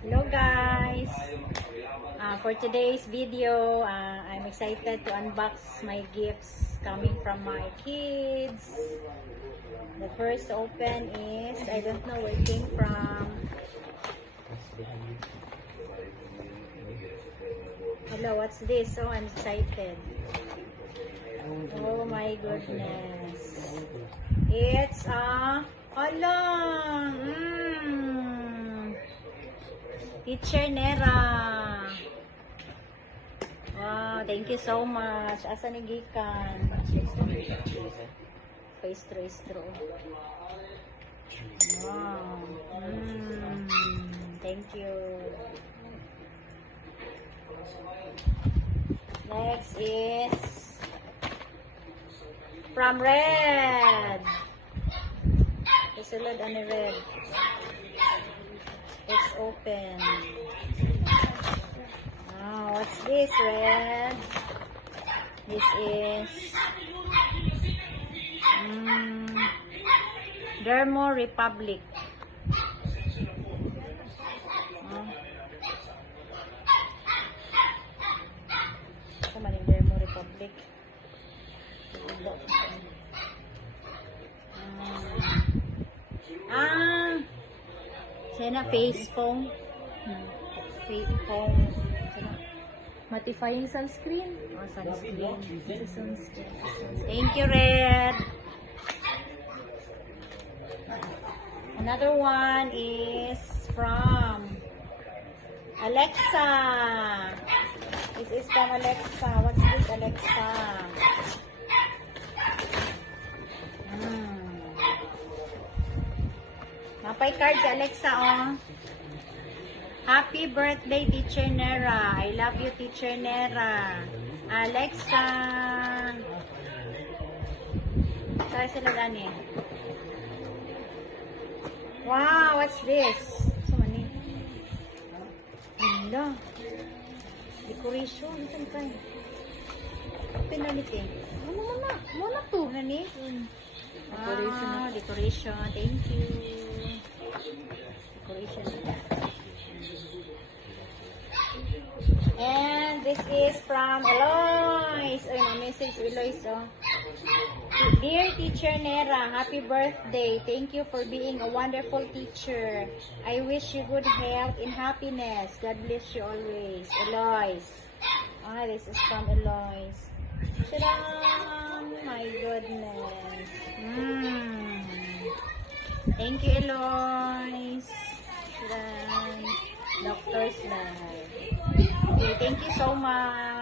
Hello guys! For today's video, I'm excited to unbox my gifts coming from my kids. The first to open is, I don't know where it came from. Hello, what's this? Oh, I'm excited. Oh my goodness. It's a Teacher Nera. Wow, thank you so much. Asa ni gikan? Pastro. Wow. Thank you. Next is from Red. Isulod ani Red. It's open. Oh, what's this, Red? This is Dermo Republic. Kumain Dermo Republic. Sana face foam. Face foam. Mattifying sunscreen. Oh, sunscreen. It's a sunscreen. Thank you, Red. Another one is from Alexa. This is from Alexa. What's this, Alexa? Napay card si Alexa, oh. Happy birthday, Teacher Nera. I love you, Teacher Nera. Alexa. Saan sila gani? Wow, what's this? Saan ni? Hala. Decoration. Saan kayo? Pinalit eh. Muna to. Ano ni? Decoration. Thank you. Decoration. And this is from Eloise. Oh, no, message Eloise, oh. Dear Teacher Nera, happy birthday. Thank you for being a wonderful teacher. I wish you good health and happiness. God bless you always. Eloise. This is from Eloise. Tadam! My goodness. Thank you, Eloise. Tadam! Doctor's Life. Okay, thank you so much.